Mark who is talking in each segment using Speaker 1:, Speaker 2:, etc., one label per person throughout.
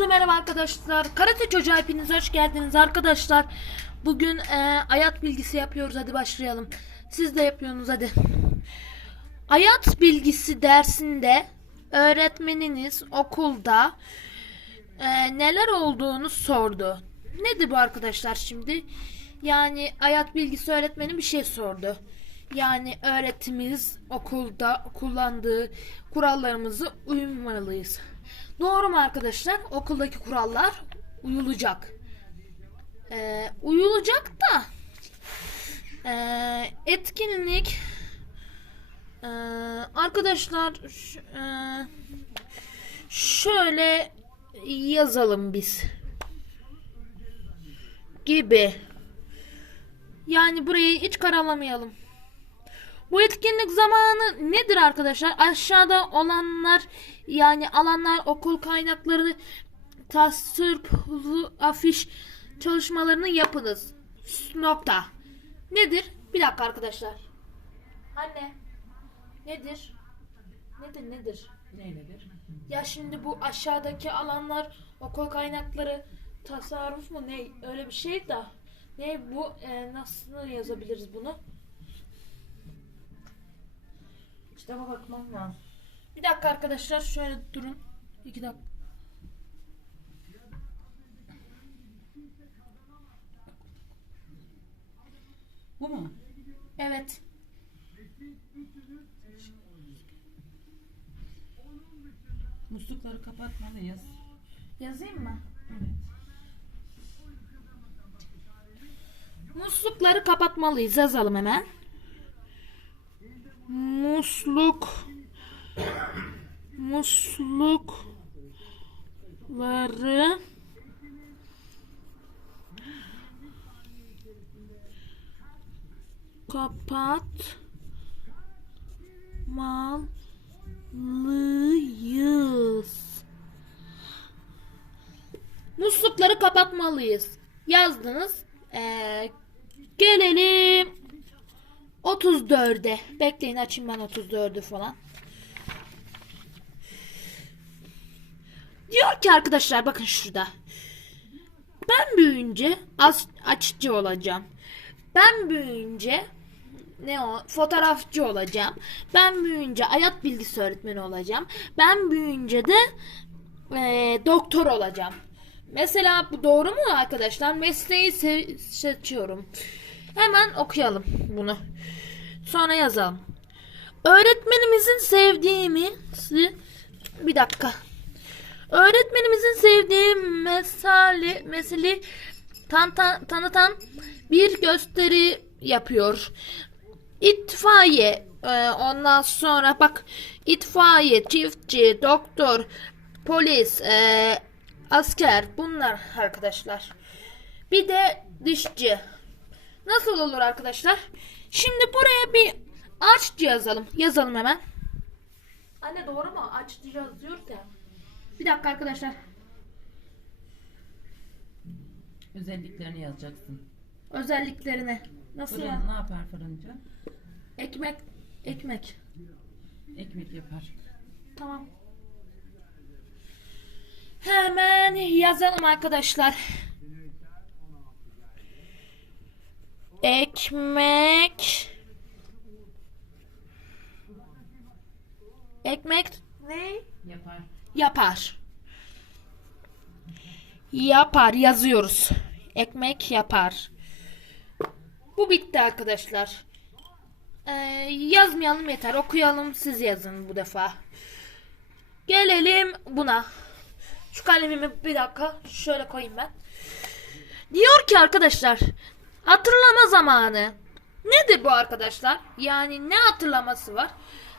Speaker 1: Herkese merhaba arkadaşlar. Karate Çocuğa hepiniz hoş geldiniz arkadaşlar. Bugün e, hayat bilgisi yapıyoruz. Hadi başlayalım. Siz de yapıyorsunuz hadi. Hayat bilgisi dersinde öğretmeniniz okulda e, neler olduğunu sordu. Nedir bu arkadaşlar şimdi? Yani hayat bilgisi öğretmeni bir şey sordu. Yani öğretimimiz okulda kullandığı kurallarımızı uymalıyız. Doğru mu arkadaşlar? Okuldaki kurallar uyulacak. Ee, uyulacak da ee, etkinlik ee, arkadaşlar ee, şöyle yazalım biz gibi. Yani burayı hiç karalamayalım. Bu etkinlik zamanı nedir arkadaşlar? Aşağıda olanlar yani alanlar okul kaynakları tasarruflu afiş çalışmalarını yapınız. Nokta. Nedir? Bir dakika arkadaşlar. Anne. Nedir? Nedir nedir?
Speaker 2: Neyledir?
Speaker 1: Ya şimdi bu aşağıdaki alanlar okul kaynakları tasarruf mu ne öyle bir şey de ne bu e, nasıl yazabiliriz bunu?
Speaker 2: Kitaba bakmam lazım.
Speaker 1: Bir dakika arkadaşlar şöyle durun. İki dakika.
Speaker 2: Bu mu?
Speaker 1: Evet.
Speaker 2: Muslukları kapatmalıyız.
Speaker 1: Yazayım mı?
Speaker 2: Evet.
Speaker 1: Muslukları kapatmalıyız. Yazalım hemen. Musluk muslukları kapatmalıyız. Muslukları kapatmalıyız. Yazdınız. Ee, gelelim 34'e. Bekleyin açayım ben 34'ü falan. Diyor ki arkadaşlar bakın şurada. Ben büyüyünce az açıcı olacağım. Ben büyüyünce ne o fotoğrafçı olacağım. Ben büyüyünce hayat bilgisi öğretmeni olacağım. Ben büyüyünce de eee, doktor olacağım. Mesela bu doğru mu arkadaşlar? Mesleği se- seçiyorum. Hemen okuyalım bunu. Sonra yazalım. Öğretmenimizin sevdiğimizi bir dakika. Öğretmenimizin sevdiği mesali meseli tan, tan- tanıtan bir gösteri yapıyor. İtfaiye e, ondan sonra bak itfaiye, çiftçi, doktor, polis, e, asker bunlar arkadaşlar. Bir de dişçi. Nasıl olur arkadaşlar? Şimdi buraya bir aççı yazalım. Yazalım hemen. Anne doğru mu? Aççı yazıyoruz ya. Bir dakika arkadaşlar.
Speaker 2: Özelliklerini yazacaksın.
Speaker 1: Özelliklerini. Nasıl
Speaker 2: Fırın
Speaker 1: ya?
Speaker 2: ne yapar fırıncı?
Speaker 1: Ekmek. Ekmek.
Speaker 2: Ekmek yapar.
Speaker 1: Tamam. Hemen yazalım arkadaşlar. Ekmek. Ekmek ne?
Speaker 2: Yapar.
Speaker 1: Yapar. Yapar yazıyoruz. Ekmek yapar. Bu bitti arkadaşlar. Ee, yazmayalım yeter. Okuyalım siz yazın bu defa. Gelelim buna. Şu kalemimi bir dakika şöyle koyayım ben. Diyor ki arkadaşlar hatırlama zamanı. Nedir bu arkadaşlar? Yani ne hatırlaması var?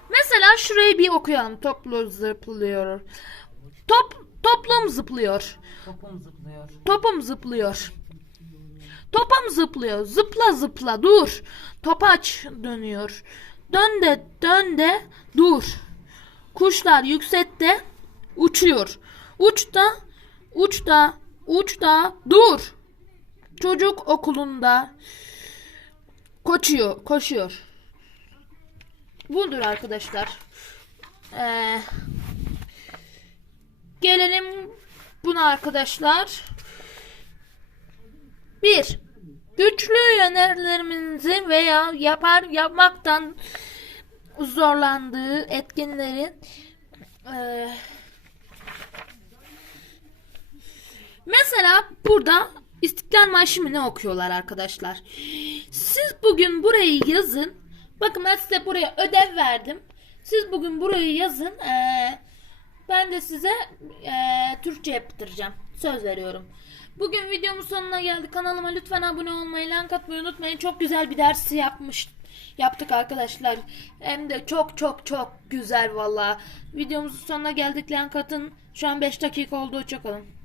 Speaker 1: Mesela şurayı bir okuyalım. Toplu zıplıyor. Top toplum zıplıyor.
Speaker 2: Topum zıplıyor.
Speaker 1: Topum zıplıyor. Topum zıplıyor. Zıpla zıpla dur. Topaç dönüyor. Dön de dön de dur. Kuşlar yüksekte uçuyor. Uçta uçta uçta dur. Çocuk okulunda koşuyor, koşuyor. Budur arkadaşlar. Ee, gelelim bunu arkadaşlar. Bir, güçlü yönerilerimizi veya yapar yapmaktan zorlandığı etkinlerin eee, mesela burada İstiklal Marşı mı ne okuyorlar arkadaşlar. Siz bugün burayı yazın. Bakın ben size buraya ödev verdim. Siz bugün burayı yazın. Eee, ben de size eee, Türkçe yaptıracağım. Söz veriyorum. Bugün videomun sonuna geldik. Kanalıma lütfen abone olmayı, like atmayı unutmayın. Çok güzel bir dersi yapmış yaptık arkadaşlar. Hem de çok çok çok güzel valla. Videomuzun sonuna geldik. Like atın. Şu an 5 dakika oldu. Hoşçakalın.